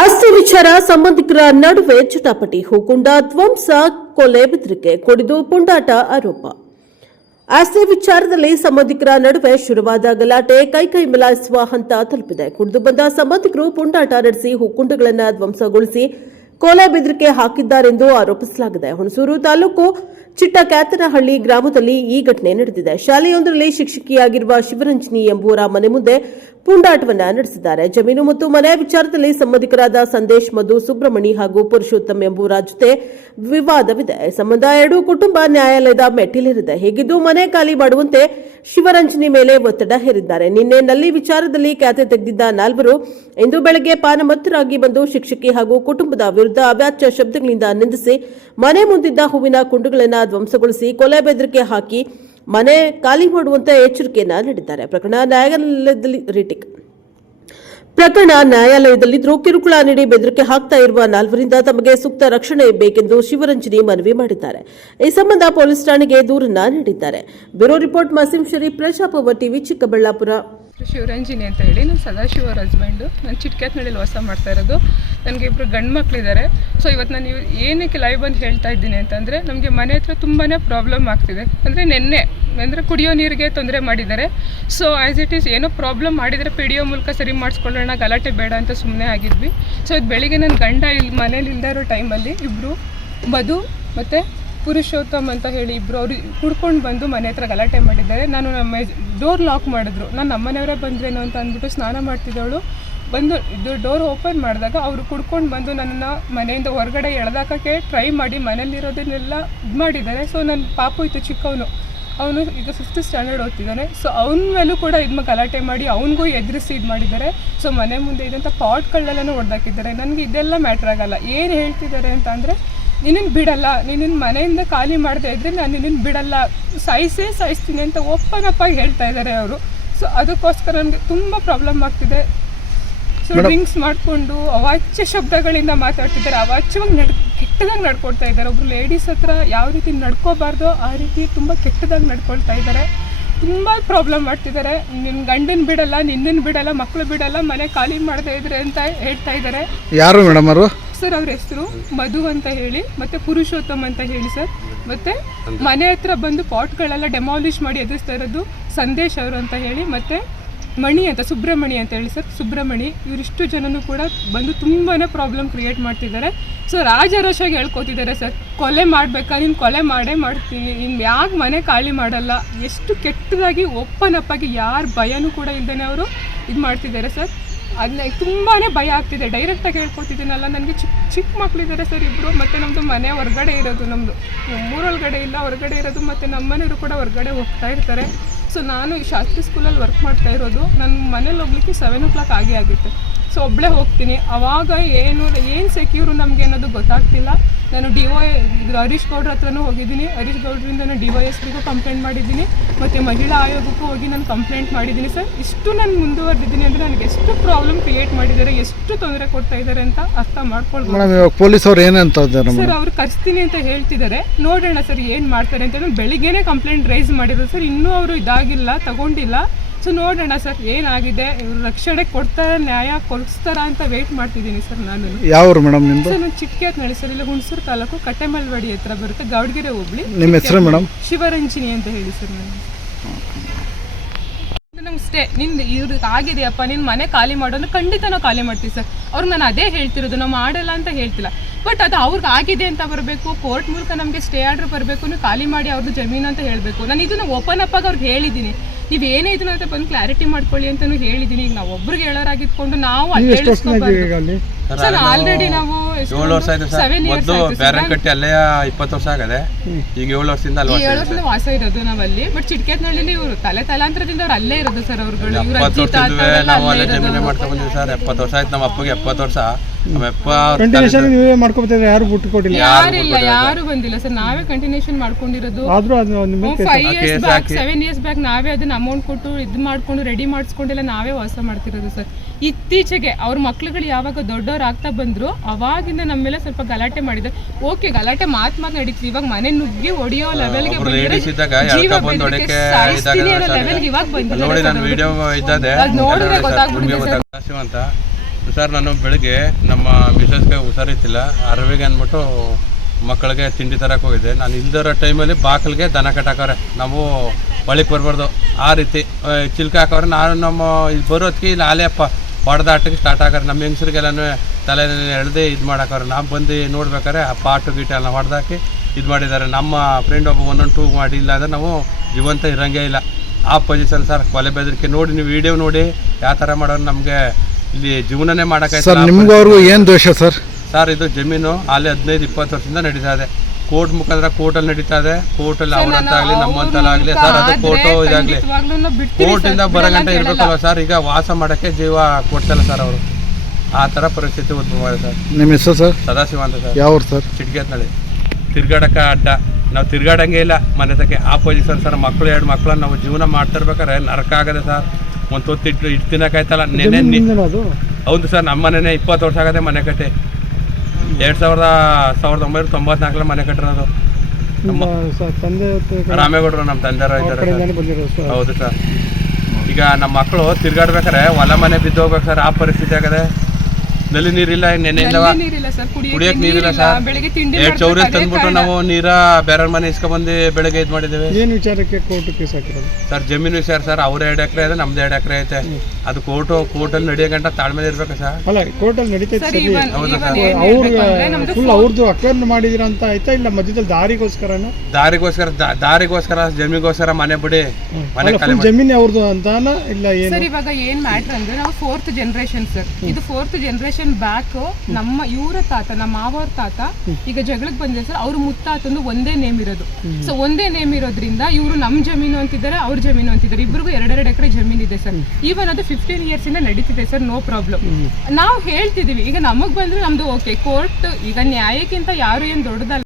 ಆಸ್ತಿ ವಿಚಾರ ಸಂಬಂಧಿಕರ ನಡುವೆ ಚಟಾಪಟಿ ಹೂಕುಂಡ ಧ್ವಂಸ, ಕೊಲೆ ಬೆದರಿಕೆ ಕುಡಿದು ಪುಂಡಾಟ ಆರೋಪ. ಆಸ್ತಿ ವಿಚಾರದಲ್ಲಿ ಸಂಬಂಧಿಕರ ನಡುವೆ ಶುರುವಾದ ಗಲಾಟೆ ಕೈಕೈ ಮಿಲಾಯಿಸುವ ಹಂತ ತಲುಪಿದೆ. ಕುಡಿದು ಬಂದ ಸಂಬಂಧಿಕರು ಪುಂಡಾಟ ನಡೆಸಿ ಹೂಕುಂಡಗಳನ್ನು ಧ್ವಂಸಗೊಳಿಸಿ ಕೊಲೆ ಬೆದರಿಕೆ ಹಾಕಿದ್ದಾರೆಂದು ಆರೋಪಿಸಲಾಗಿದೆ. ಹುಣಸೂರು ತಾಲೂಕು ಚಿಟ್ಟಕ್ಯಾತನಹಳ್ಳಿ ಗ್ರಾಮದಲ್ಲಿ ಈ ಘಟನೆ ನಡೆದಿದೆ. ಶಾಲೆಯೊಂದರಲ್ಲಿ ಶಿಕ್ಷಕಿಯಾಗಿರುವ ಶಿವರಂಜನಿ ಎಂಬುವರ ಮನೆ ಮುಂದೆ ಪುಂಡಾಟವನ್ನ ನಡೆಸಿದ್ದಾರೆ. ಜಮೀನು ಮತ್ತು ಮನೆ ವಿಚಾರದಲ್ಲಿ ಸಂಬಂಧಿಕರಾದ ಸಂದೇಶ್, ಮಧು, ಸುಬ್ರಹ್ಮಣಿ ಹಾಗೂ ಪುರುಷೋತ್ತಮ್ ಎಂಬುವರ ಜೊತೆ ವಿವಾದವಿದೆ. ಸಂಬಂಧ ಎರಡೂ ಕುಟುಂಬ ನ್ಯಾಯಾಲಯದ ಮೆಟ್ಟಿಲಿರಿದೆ. ಹೀಗಿದ್ದು ಮನೆ ಖಾಲಿ ಮಾಡುವಂತೆ ಶಿವರಂಜನಿ ಮೇಲೆ ಒತ್ತಡ ಹೇರಿದ್ದಾರೆ. ನಿನ್ನೆ ನಲ್ಲಿ ವಿಚಾರದಲ್ಲಿ ಖ್ಯಾತೆ ತೆಗೆದಿದ್ದ ನಾಲ್ವರು ಇಂದು ಬೆಳಗ್ಗೆ ಪಾನಮತ್ತರಾಗಿ ಬಂದು ಶಿಕ್ಷಕಿ ಹಾಗೂ ಕುಟುಂಬದ ವಿರುದ್ಧ ಅವ್ಯಾಚ್ಯ ಶಬ್ದಗಳಿಂದ ನಿಂದಿಸಿ ಮನೆ ಮುಂದಿದ್ದ ಹೂವಿನ ಕುಂಡುಗಳನ್ನು ಧ್ವಂಸಗೊಳಿಸಿ ಕೊಲೆ ಬೆದರಿಕೆ ಹಾಕಿ ಮನೆ ಖಾಲಿ ಮಾಡುವಂತೆ ಎಚ್ಚರಿಕೆಯನ್ನ ನೀಡಿದ್ದಾರೆ. ಪ್ರಕರಣ ನ್ಯಾಯಾಲಯದಲ್ಲಿ ರಿಟಿಕ್. ಪ್ರಕರಣ ನ್ಯಾಯಾಲಯದಲ್ಲಿದ್ದರೂ ಕಿರುಕುಳ ನೀಡಿ ಬೆದರಿಕೆ ಹಾಕ್ತಾ ಇರುವ ನಾಲ್ವರಿಂದ ತಮಗೆ ಸೂಕ್ತ ರಕ್ಷಣೆ ಬೇಕೆಂದು ಶಿವರಂಜನಿ ಮನವಿ ಮಾಡಿದ್ದಾರೆ. ಈ ಸಂಬಂಧ ಪೊಲೀಸ್ ಠಾಣೆಗೆ ದೂರನ್ನ ನೀಡಿದ್ದಾರೆ. ಬ್ಯೂರೋ ರಿಪೋರ್ಟ್, ಮಸೀಂ ಶರೀಫ್ ಪ್ರಜಾಪವ ಟಿವಿ, ಚಿಕ್ಕಬಳ್ಳಾಪುರ. ಶಿವರಂಜಿನಿ ಅಂತ ಹೇಳಿ, ನಾನು ಸದಾಶಿವ ಅವ್ರ ಹಸ್ಬೆಂಡು ನಾನು ಚಿಟ್ಕ್ಯಾತ್ನಳ್ಳಿಲಿ ವಾಸ ಮಾಡ್ತಾ ಇರೋದು. ನನಗೆ ಇಬ್ಬರು ಗಂಡು ಮಕ್ಕಳಿದ್ದಾರೆ ಸೊ ಇವತ್ತು ನಾನು ಏನಕ್ಕೆ ಲೈವ್ ಬಂದು ಹೇಳ್ತಾ ಇದ್ದೀನಿ ಅಂತಂದರೆ, ನಮಗೆ ಮನೆ ಹತ್ರ ತುಂಬಾ ಪ್ರಾಬ್ಲಮ್ ಆಗ್ತಿದೆ. ಅಂದರೆ ನಿನ್ನೆ, ಅಂದರೆ ಕುಡಿಯೋ ನೀರಿಗೆ ತೊಂದರೆ ಮಾಡಿದ್ದಾರೆ. ಸೊ ಆ್ಯಸ್ ಇಟ್ ಈಸ್ ಏನೋ ಪ್ರಾಬ್ಲಮ್ ಮಾಡಿದರೆ ಪಿ ಡಿ ಒ ಮೂಲಕ ಸರಿ ಮಾಡಿಸ್ಕೊಳ್ಳೋಣ, ಗಲಾಟೆ ಬೇಡ ಅಂತ ಸುಮ್ಮನೆ ಆಗಿದ್ವಿ. ಸೊ ಇದು ಬೆಳಿಗ್ಗೆ ನನ್ನ ಗಂಡ ಇಲ್ಲಿ ಮನೇಲಿ ಇಲ್ಲದೇ ಇರೋ ಟೈಮಲ್ಲಿ ಇಬ್ಬರು ಮಧು ಮತ್ತು ಪುರುಷೋತ್ತಮ್ ಅಂತ ಹೇಳಿ ಇಬ್ಬರು ಅವರು ಕುಡ್ಕೊಂಡು ಬಂದು ಮನೆ ಹತ್ರ ಗಲಾಟೆ ಮಾಡಿದ್ದಾರೆ. ನಾನು ನಮ್ಮ ಡೋರ್ ಲಾಕ್ ಮಾಡಿದ್ರು. ನಾನು ನಮ್ಮನೆಯವರೇ ಬಂದ್ರೇನು ಅಂತ ಅಂದ್ಬಿಟ್ಟು ಸ್ನಾನ ಮಾಡ್ತಿದ್ದವಳು. ಬಂದು ಇದು ಡೋರ್ ಓಪನ್ ಮಾಡಿದಾಗ ಅವರು ಕುಡ್ಕೊಂಡು ಬಂದು ನನ್ನನ್ನು ಮನೆಯಿಂದ ಹೊರಗಡೆ ಎಳ್ದಾಕಕ್ಕೆ ಟ್ರೈ ಮಾಡಿ ಮನೇಲಿರೋದನ್ನೆಲ್ಲ ಇದು ಮಾಡಿದ್ದಾರೆ. ಸೊ ನನ್ನ ಪಾಪು ಇತ್ತು ಚಿಕ್ಕವನು. ಅವನು ಈಗ ಫಿಫ್ತ್ ಸ್ಟ್ಯಾಂಡರ್ಡ್ ಓದ್ತಿದ್ದಾನೆ. ಸೊ ಅವನ ಮೇಲೂ ಕೂಡ ಇದ್ಮ ಗಲಾಟೆ ಮಾಡಿ ಅವನಿಗೂ ಎದುರಿಸಿ ಇದು ಮಾಡಿದ್ದಾರೆ. ಸೊ ಮನೆ ಮುಂದೆ ಇದ್ದಂಥ ಪಾಟ್ಗಳನ್ನೆಲ್ಲನೂ ಹೊಡೆದಾಕಿದ್ದಾರೆ ನನಗೆ ಇದೆಲ್ಲ ಮ್ಯಾಟ್ರ್ ಆಗಲ್ಲ. ಏನು ಹೇಳ್ತಿದ್ದಾರೆ ಅಂತ ಅಂದರೆ ನಿನ್ನನ್ನು ಬಿಡಲ್ಲ ನಿನ್ನ ಮನೆಯಿಂದ ಖಾಲಿ ಮಾಡದೇ ಇದ್ದರೆ ನಾನು ನಿನ್ನನ್ನು ಬಿಡಲ್ಲ. ಸಾಯಿಸೇ ಸಾಯಿಸ್ತೀನಿ ಅಂತ ಓಪನ್ ಅಪ್ ಆಗಿ ಹೇಳ್ತಾ ಇದ್ದಾರೆ ಅವರು. ಸೊ ಅದಕ್ಕೋಸ್ಕರ ನನಗೆ ತುಂಬ ಪ್ರಾಬ್ಲಮ್ ಆಗ್ತಿದೆ. ಸೊ ಡ್ರಿಂಕ್ಸ್ ಮಾಡಿಕೊಂಡು ಅವಾಚ್ಯ ಶಬ್ದಗಳಿಂದ ಮಾತಾಡ್ತಿದ್ದಾರೆ. ಅವಾಚ್ಯವಾಗಿ ನಡ್ ಕೆಟ್ಟದಾಗಿ ನಡ್ಕೊಳ್ತಾ ಇದ್ದಾರೆ. ಒಬ್ರು ಲೇಡೀಸ್ ಹತ್ರ ಯಾವ ರೀತಿ ನಡ್ಕೋಬಾರ್ದೋ ಆ ರೀತಿ ತುಂಬ ಕೆಟ್ಟದಾಗಿ ನಡ್ಕೊಳ್ತಾ ಇದ್ದಾರೆ. ತುಂಬ ಪ್ರಾಬ್ಲಮ್ ಮಾಡ್ತಿದ್ದಾರೆ. ನಿನ್ನ ಗಂಡನ ಬಿಡಲ್ಲ ನಿನ್ನನ್ನು ಬಿಡಲ್ಲ ಮಕ್ಕಳು ಬಿಡಲ್ಲ ಮನೆ ಖಾಲಿ ಮಾಡದೇ ಇದ್ರೆ ಅಂತ ಹೇಳ್ತಾ ಇದ್ದಾರೆ. ಯಾರು ಮೇಡಮ್ ಅವರು? ಸರ್ ಅವ್ರ ಹೆಸರು ಮಧು ಅಂತ ಹೇಳಿ, ಮತ್ತೆ ಪುರುಷೋತ್ತಮ್ ಅಂತ ಹೇಳಿ ಸರ್. ಮತ್ತೆ ಮನೆ ಹತ್ರ ಬಂದು ಪಾಟ್ಗಳೆಲ್ಲ ಡೆಮಾಲಿಷ್ ಮಾಡಿ ಎದುರಿಸ್ತಾ ಇರೋದು ಸಂದೇಶ್ ಅವರು ಅಂತ ಹೇಳಿ, ಮತ್ತೆ ಮಣಿ ಅಂತ ಸುಬ್ರಹ್ಮಣಿ ಅಂತ ಹೇಳಿ ಸರ್. ಸುಬ್ರಹ್ಮಣಿ ಇವರಿಷ್ಟು ಜನನು ಕೂಡ ಬಂದು ತುಂಬಾ ಪ್ರಾಬ್ಲಮ್ ಕ್ರಿಯೇಟ್ ಮಾಡ್ತಿದ್ದಾರೆ. ಸೊ ರಾಜಾರೋಷಾಗಿ ಹೇಳ್ಕೊತಿದ್ದಾರೆ ಸರ್, ಕೊಲೆ ಮಾಡ್ಬೇಕಾ? ನೀನು ಕೊಲೆ ಮಾಡೇ ಮಾಡ್ತೀನಿ. ನಿಮ್ ಯಾಕೆ ಮನೆ ಖಾಲಿ ಮಾಡಲ್ಲ? ಎಷ್ಟು ಕೆಟ್ಟದಾಗಿ ಓಪನ್ ಯಾರ ಭಯನೂ ಕೂಡ ಇಲ್ದೇನೆ ಅವರು ಇದು ಮಾಡ್ತಿದ್ದಾರೆ ಸರ್. ಅದನ್ನ ತುಂಬಾ ಭಯ ಆಗ್ತಿದೆ. ಡೈರೆಕ್ಟಾಗಿ ಹೇಳ್ಕೊತಿದ್ದೀನಲ್ಲ, ನನಗೆ ಚಿಕ್ಕ ಚಿಕ್ಕ ಮಕ್ಕಳಿದ್ದಾರೆ ಸರ್ ಇಬ್ಬರು ಮತ್ತು ನಮ್ಮದು ಮನೆ ಹೊರಗಡೆ ಇರೋದು ನಮ್ಮದು ನಮ್ಮೂರೊಳಗಡೆ ಇಲ್ಲ, ಹೊರಗಡೆ ಇರೋದು, ಮತ್ತು ನಮ್ಮ ಮನೆಯವರು ಕೂಡ ಹೊರಗಡೆ ಹೋಗ್ತಾ ಇರ್ತಾರೆ. ಸೊ ನಾನು ಈ ಶಾಸ್ತ್ರಿ ಸ್ಕೂಲಲ್ಲಿ ವರ್ಕ್ ಮಾಡ್ತಾ ಇರೋದು ನನ್ನ ಮನೇಲಿ ಹೋಗ್ಲಿಕ್ಕೆ ಸೆವೆನ್ ಓ ಕ್ಲಾಕ್ ಆಗೇ ಆಗುತ್ತೆ. ಸೊ ಒಬ್ಬಳೇ ಹೋಗ್ತೀನಿ. ಆವಾಗ ಏನು ಏನು ಸೆಕ್ಯೂರು ನಮಗೆ ಅನ್ನೋದು ಗೊತ್ತಾಗ್ತಿಲ್ಲ. ನಾನು ಡಿ ಒ ಇದು ಹರೀಶ್ ಗೌಡ್ರ ಹತ್ರನೂ ಹೋಗಿದ್ದೀನಿ. ಹರೀಶ್ ಗೌಡ್ರಿಂದ ನಾನು ಡಿ ವೈ ಎಸ್ ಪಿಗೂ ಕಂಪ್ಲೇಂಟ್ ಮಾಡಿದ್ದೀನಿ. ಮತ್ತು ಮಹಿಳಾ ಆಯೋಗಕ್ಕೂ ಹೋಗಿ ನಾನು ಕಂಪ್ಲೇಂಟ್ ಮಾಡಿದ್ದೀನಿ. ಸರ್ ಇಷ್ಟು ನಾನು ಮುಂದುವರೆದಿದ್ದೀನಿ ಅಂದರೆ ನನಗೆ ಎಷ್ಟು ಪ್ರಾಬ್ಲಮ್ ಕ್ರಿಯೇಟ್ ಮಾಡಿದ್ದಾರೆ ಎಷ್ಟು ತೊಂದರೆ ಕೊಡ್ತಾ ಇದ್ದಾರೆ ಅಂತ ಅರ್ಥ ಮಾಡ್ಕೊಳ್ಬೋದು. ಪೊಲೀಸ್ ಅವ್ರು ಏನಂತ ಸರ್ ಅವ್ರು ಕರ್ಸ್ತೀನಿ ಅಂತ ಹೇಳ್ತಿದ್ದಾರೆ. ನೋಡೋಣ ಸರ್ ಏನು ಮಾಡ್ತಾರೆ ಅಂತ. ನಾನು ಬೆಳಿಗ್ಗೆನೇ ಕಂಪ್ಲೇಂಟ್ ರೈಸ್ ಮಾಡಿದ್ರು ಸರ್ ಇನ್ನೂ ಅವರು ಇದಾಗಿಲ್ಲ ತಗೊಂಡಿಲ್ಲ. ಸೊ ನೋಡೋಣ ಸರ್ ಏನಾಗಿದೆ? ಇವರು ರಕ್ಷಣೆ ಕೊಡ್ತಾರ ನ್ಯಾಯ ಕೊಡಿಸ್ತಾರ ಅಂತ ವೇಟ್ ಮಾಡ್ತಿದ್ದೀನಿ ಸರ್ ನಾನು. ಯಾವ್ರು ಮೇಡಮ್ ನಿಮ್ದು? ಸರ್ ನಾನು ಚಿಕ್ಕೇತ್ನಳ್ಳಿ ಸರ್ ಇಲ್ಲ ಹುಣಸೂರು ತಾಲೂಕು ಕಟ್ಟೆಮಲ್ವಾಡಿ ಹತ್ರ ಬರುತ್ತೆ ಗೌಡ್ಗೆರೆ ಹೋಗ್ಲಿ ನಿಮ್ಮ ಹೆಸರು ಮೇಡಮ್? ಶಿವರಂಜಿನಿ ಅಂತ ಹೇಳಿ ಸರ್ ನಾನು. ನಮಸ್ತೆ. ಸ್ಟೇ ನಿಂದು ಇವ್ರಿಗೆ ಆಗಿದೆಯಪ್ಪ ನಿನ್ನ ಮನೆ ಖಾಲಿ ಮಾಡೋದು ಖಂಡಿತ ನಾವು ಖಾಲಿ ಮಾಡ್ತೀವಿ ಸರ್. ಅವ್ರಿಗೆ ನಾನು ಅದೇ ಹೇಳ್ತಿರೋದು ನಾವು ಮಾಡಲ್ಲ ಅಂತ ಹೇಳ್ತಿಲ್ಲ. ಬಟ್ ಅದು ಅವ್ರಿಗೆ ಆಗಿದೆ ಅಂತ ಬರಬೇಕು ಕೋರ್ಟ್ ಮೂಲಕ ನಮಗೆ ಸ್ಟೇ ಆರ್ಡರ್ ಬರಬೇಕು ನೀವು ಖಾಲಿ ಮಾಡಿ ಅವ್ರದ್ದು ಜಮೀನು ಅಂತ ಹೇಳಬೇಕು. ನಾನು ಇದನ್ನು ಓಪನ್ ಅಪ್ ಆಗಿ ಅವ್ರಿಗೆ ಹೇಳಿದ್ದೀನಿ. ನೀವು ಏನೇ ಇದನ್ನ ಅಂತ ಬಂದು ಕ್ಲಾರಿಟಿ ಮಾಡ್ಕೊಳ್ಳಿ ಅಂತಾನು ಹೇಳಿದೀನಿ. ಈಗ ನಾವು ಒಬ್ರಿಗೆ ಹೇಳೋರಾಗಿದ್ಕೊಂಡು ನಾವು ಅಲ್ಲಿ? ಹೇಳಿಸ್ಕೋಬಾರ್ದು ಸರ್ ಆಲ್ರೆಡಿ ನಾವು ಏಳು ವರ್ಷ ಆಯ್ತು ಸರ್. ಸೆವೆನ್ ಮೊದಲು ಬೇರೆ ಕಟ್ಟಿ ಅಲ್ಲೇ ಇಪ್ಪತ್ತು ವರ್ಷ ಆಗದೆ ಈಗ ಏಳು ವರ್ಷದಿಂದ ಅಲ್ಲಿ ಏಳು ವರ್ಷದಿಂದ ವಾಸ ಇರೋದು ನಾವಲ್ಲಿ. ಬಟ್ ಚಿಟ್ಕೆತ್ನಳ್ಳಿಲಿ ಇವರು ತಲೆ ತಲಾಂತರದಿಂದ ಅವ್ರು ಅಲ್ಲೇ ಇರೋದು ಸರ್ ಅವ್ರುಗಳು. ಇವ್ರ ಎಪ್ಪತ್ತು ವರ್ಷದಿಂದ ನಾವು ಅಲ್ಲೇ ಜಮೀನೆ ಬಂದಿವಿ ಸರ್. ಎಪ್ಪತ್ತು ವರ್ಷ ಆಯ್ತು ನಮ್ಮ ಅಪ್ಪಗೆ ಎಪ್ಪತ್ತು ವರ್ಷ. ಕಂಟಿನ್ಯೂಷನ್ ನೀವೇ ಮಾಡ್ಕೊಬತ್ತಿದ್ರೆ ಯಾರು ಬಿಟ್ಟು ಕೊಟ್ಟಿಲ್ಲ? ಯಾರಿಲ್ಲ ಯಾರು ಬಂದಿಲ್ಲ ಸರ್. ನಾವೇ ಕಂಟಿನ್ಯೂಷನ್ ಮಾಡ್ಕೊಂಡಿರೋದು. ಆದ್ರೂ ಅದು ನಿಮ್ಮ five years back seven years back ನಾವೇ ಅದನ್ನ ಅಮೌಂಟ್ ಕೊಟ್ಟು ಇದು ಮಾಡ್ಕೊಂಡು ರೆಡಿ ಮಾಡಿಸ್ಕೊಂಡೆಲ್ಲ ನಾವೇ ವಾಸ ಮಾಡ್ತಿರೋದು ಸರ್. ಇತ್ತೀಚೆಗೆ ಅವ್ರ ಮಕ್ಳುಗಳು ಯಾವಾಗ ದೊಡ್ಡವ್ರು ಆಗ್ತಾ ಬಂದ್ರು ಅವಾಗಿಂದ ನಮ್ಮ ಮೇಲೆ ಸ್ವಲ್ಪ ಗಲಾಟೆ ಮಾಡಿದ್ರು. ಓಕೆ ಗಲಾಟೆ ಮಾತ್ ಮಾತ್ ನಡೀತೀವಿ ಇವಾಗ ಮನೆ ನುಗ್ಗಿ ಒಡಿಯೋ ಲೆವೆಲ್ಗೆ ಲೆವೆಲ್ಗೆ ಇವಾಗ ಬಂದಿದೆ ನೋಡಿ ನಾನು ವಿಡಿಯೋ ಇದ್ದದೆ ಅದ್ ನೋಡಿದ್ರೆ ಗೊತ್ತಾಗ್ಬಿಡುತ್ತೆ ಅಂತ ಸರ್, ನಾನು ಬೆಳಿಗ್ಗೆ ನಮ್ಮ ಮಿಸಸ್ಗೆ ಹುಷಾರಿತ್ತಿಲ್ಲ ಅರವಿಗೆ ಅಂದ್ಬಿಟ್ಟು ಮಕ್ಕಳಿಗೆ ತಿಂಡಿ ತರಕ್ಕೆ ಹೋಗಿದ್ದೆ. ನಾನು ಇಲ್ದಿರೋ ಟೈಮಲ್ಲಿ ಬಾಕಲಿಗೆ ದನ ಕಟ್ಟಾಕವ್ರೆ. ನಾವು ಒಳಗೆ ಬರ್ಬಾರ್ದು. ಆ ರೀತಿ ಚಿಲ್ಕ ಹಾಕವ್ರೆ. ನಾನು ನಮ್ಮ ಇಲ್ಲಿ ಬರೋದಕ್ಕೆ ಇಲ್ಲಿ ಆಲೆಯಪ್ಪ ಹೊಡೆದಾಟಕ್ಕೆ ಸ್ಟಾರ್ಟ್ ಆಗಾರೆ ನಮ್ಮ ಹೆಂಗಸ್ರಿಗೆಲ್ಲನೂ ತಲೆ ಎಳ್ದು ಇದು ಮಾಡಾಕವ್ರೆ. ನಾವು ಬಂದು ನೋಡ್ಬೇಕಾರೆ ಆ ಪಾಟು ಗೀಟ ಎಲ್ಲ ಹೊಡೆದಾಕಿ ಇದು ಮಾಡಿದ್ದಾರೆ. ನಮ್ಮ ಫ್ರೆಂಡ್ ಒಬ್ಬ ಒಂದೊಂದು ಟೂ ಮಾಡಿಲ್ಲ ಅಂದರೆ ನಾವು ಜೀವಂತ ಇರಂಗೇ ಇಲ್ಲ. ಆ ಪೊಸಿಷನ್ ಸರ್, ಕೊಲೆ ಬೆದರಿಕೆ ನೋಡಿ, ನೀವು ವಿಡಿಯೋ ನೋಡಿ, ಯಾವ ಥರ ಮಾಡೋರು ನಮಗೆ ಇಲ್ಲಿ ಜೀವನನೇ ಸರ್ ನಿಮ್ಗೆ ಅವರು ಅವ್ರಿಗೂ ಏನು ದೋಷ ಸರ್? ಸರ್ ಇದು ಜಮೀನು ಅಲ್ಲಿ ಹದಿನೈದು ಇಪ್ಪತ್ತು ವರ್ಷದಿಂದ ನಡೀತಾ ಇದೆ. ಕೋರ್ಟ್ ಮುಖಾಂತರ ಕೋರ್ಟಲ್ಲಿ ನಡೀತಾ ಇದೆ. ಕೋರ್ಟಲ್ಲಿ ಅವರಂತಾಗಲಿ ನಮ್ಮಂತಲಾಗಲಿ ಸರ್ ಅದು ಫೋಟೋ ಇದಾಗಲಿ. ಕೋರ್ಟಿಂದ ಬರೋ ಗಂಟೆ ಇರ್ಬೇಕಲ್ವ ಸರ್? ಈಗ ವಾಸ ಮಾಡೋಕ್ಕೆ ಜೀವ ಕೊಡ್ತಲ್ಲ ಸರ್ ಅವರು. ಆ ಥರ ಪರಿಸ್ಥಿತಿ ಉದ್ಭವ ಸರ್. ನಿಮ್ಮ ಹೆಸರು ಸರ್? ಸದಾಶಿವ ಅಂತ ಸರ್. ಯಾವ ಸರ್? ಚಿಟ್ಗೆತ್ನಳ್ಳಿ. ತಿರ್ಗಾಡಕ್ಕೆ ಅಡ್ಡ. ನಾವು ತಿರ್ಗಾಡಂಗೆ ಇಲ್ಲ. ಮನೆ ತಕ್ಕೆ ಆ ಪೊಸಿಷನ್ ಸರ್ ಮಕ್ಕಳು ಎರಡು ಮಕ್ಕಳನ್ನ ನಾವು ಜೀವನ ಮಾಡ್ತಿರ್ಬೇಕಾದ್ರೆ ನರಕ ಆಗದೆ ಸರ್. ಒಂದು ತೊತ್ತು ಇಟ್ಟು ಇಟ್ಟು ತಿನ್ನಕ್ಕಾಯ್ತಲ್ಲ? ನೆನೆ ಹೌದು ಸರ್ ನಮ್ಮ ಮನೆನೇ ಇಪ್ಪತ್ತು ವರ್ಷ ಆಗದೆ ಮನೆ ಕಟ್ಟಿ. ಎರಡು ಸಾವಿರದ ಸಾವಿರದ ಒಂಬೈನೂರ ತೊಂಬತ್ನಾಲ್ಕರಲ್ಲಿ ಮನೆ ಕಟ್ಟಿರೋದು. ರಾಮೇಗೌಡರು ನಮ್ಮ ತಂದೆಯವರು ಇದ್ದಾರೆ ಹೌದು ಸರ್. ಈಗ ನಮ್ಮ ಮಕ್ಕಳು ತಿರ್ಗಾಡ್ಬೇಕಾರೆ ಹೊಲ ಮನೆ ಬಿದ್ದು ಹೋಗ್ಬೇಕು ಸರ್. ಆ ಪರಿಸ್ಥಿತಿ ಆಗದೆ. ನಲ್ಲಿ ನೀರಿಲ್ಲ ನೆನೆಯಿಂದವ ನೀರಿಲ್ಲ ಸರ್ ಕುಡಿಯಕ್ ನೀರಿಲ್ಲ ಸರ್. ಬೆಳಿಗ್ಗೆ ತಿಂಡಿ ಎರಡು ಚೌರಿ ತಂದ್ಬಿಟ್ಟು ನಾವು ನೀರ ಬೇರೆ ಮನೆ ಇಸ್ಕೊಂಡ್ಬಂದು ಬೆಳಗ್ಗೆ ಇದು ಮಾಡಿದ್ದೇವೆ. ಏನು ವಿಚಾರಕ್ಕೆ ಕೋರ್ಟ್ ಕೇಸ್ ಹಾಕಿರೋದು? ಸರ್ ಜಮೀನು ವಿಚಾರ ಸರ್. ಅವ್ರ ಎರಡು ಎಕರೆ ಇದೆ ನಮ್ದು ಎರಡು ಎಕರೆ ಐತೆ. ಅದು ಕೋರ್ಟು ಕೋರ್ಟಲ್ಲಿ ನಡೆಯೋ ಗಂಟ ತಾಳ್ಮೆ ಇರ್ಬೇಕು ಸರ್. ಅಲ್ಲ ಕೋರ್ಟಲ್ಲಿ ನಡೀತೈತೆ ಸರಿ ಇವನ್ ಇವನ್ ಅವ್ರು ಫುಲ್ ಅವ್ರದ್ದು ಅಕ್ರಮ ಮಾಡಿದಿರ ಅಂತ ಆಯ್ತಾ? ಇಲ್ಲ ಮಧ್ಯದಲ್ಲಿ ದಾರಿಗೋಸ್ಕರ ದಾರಿಗೋಸ್ಕರ ದಾರಿಗೋಸ್ಕರ ಜಮೀನಿಗೋಸ್ಕರ ಮನೆ ಬಿಡಿ. ಮನೆ ಅಲ್ಲ ಜಮೀನು ಅವ್ರದ್ದು ಅಂತ ಇಲ್ಲ ಏನು? ಸರ್ ಇವಾಗ ಏನ್ ಮ್ಯಾಟ್ರ್ ಅಂದ್ರೆ ನಾವು ಫೋರ್ತ್ ಜನರೇಷನ್ ಸರ್. ಇದು ಫೋರ್ತ್ ಜನರೇಷನ್ ಬ್ಯಾಕ್ ನಮ್ಮ ಇವರ ತಾತ ನಮ್ಮ ಮಾವರ ತಾತ ಈಗ ಜಗಳಕ್ಕೆ ಬಂದಿದೆ ಸರ್ ಅವ್ರ ಮುತ್ತಾತಂದು ಒಂದೇ ನೇಮ್ ಇರೋದು. ಸೊ ಒಂದೇ ನೇಮ್ ಇರೋದ್ರಿಂದ ಇವರು ನಮ್ ಜಮೀನು ಅಂತಿದ್ದಾರೆ ಅವ್ರ ಜಮೀನು ಅಂತಿದ್ದಾರೆ. ಇಬ್ಬರಿಗೂ ಎರಡೆರಡು ಎಕರೆ ಜಮೀನು ಇದೆ ಸರ್. ಈವನ್ ಅದು ಫಿಫ್ಟೀನ್ ಇಯರ್ಸ್ ಇಂದ ನಡೀತಿದೆ ಸರ್ ನೋ ಪ್ರಾಬ್ಲಮ್ ನಾವು ಹೇಳ್ತಿದೀವಿ ಈಗ ನಮಗ್ ಬಂದ್ರೆ ನಮ್ದು ಓಕೆ ಕೋರ್ಟ್ ಈಗ ನ್ಯಾಯಕ್ಕಿಂತ ಯಾರು ಏನ್ ದೊಡ್ಡದಲ್ಲ.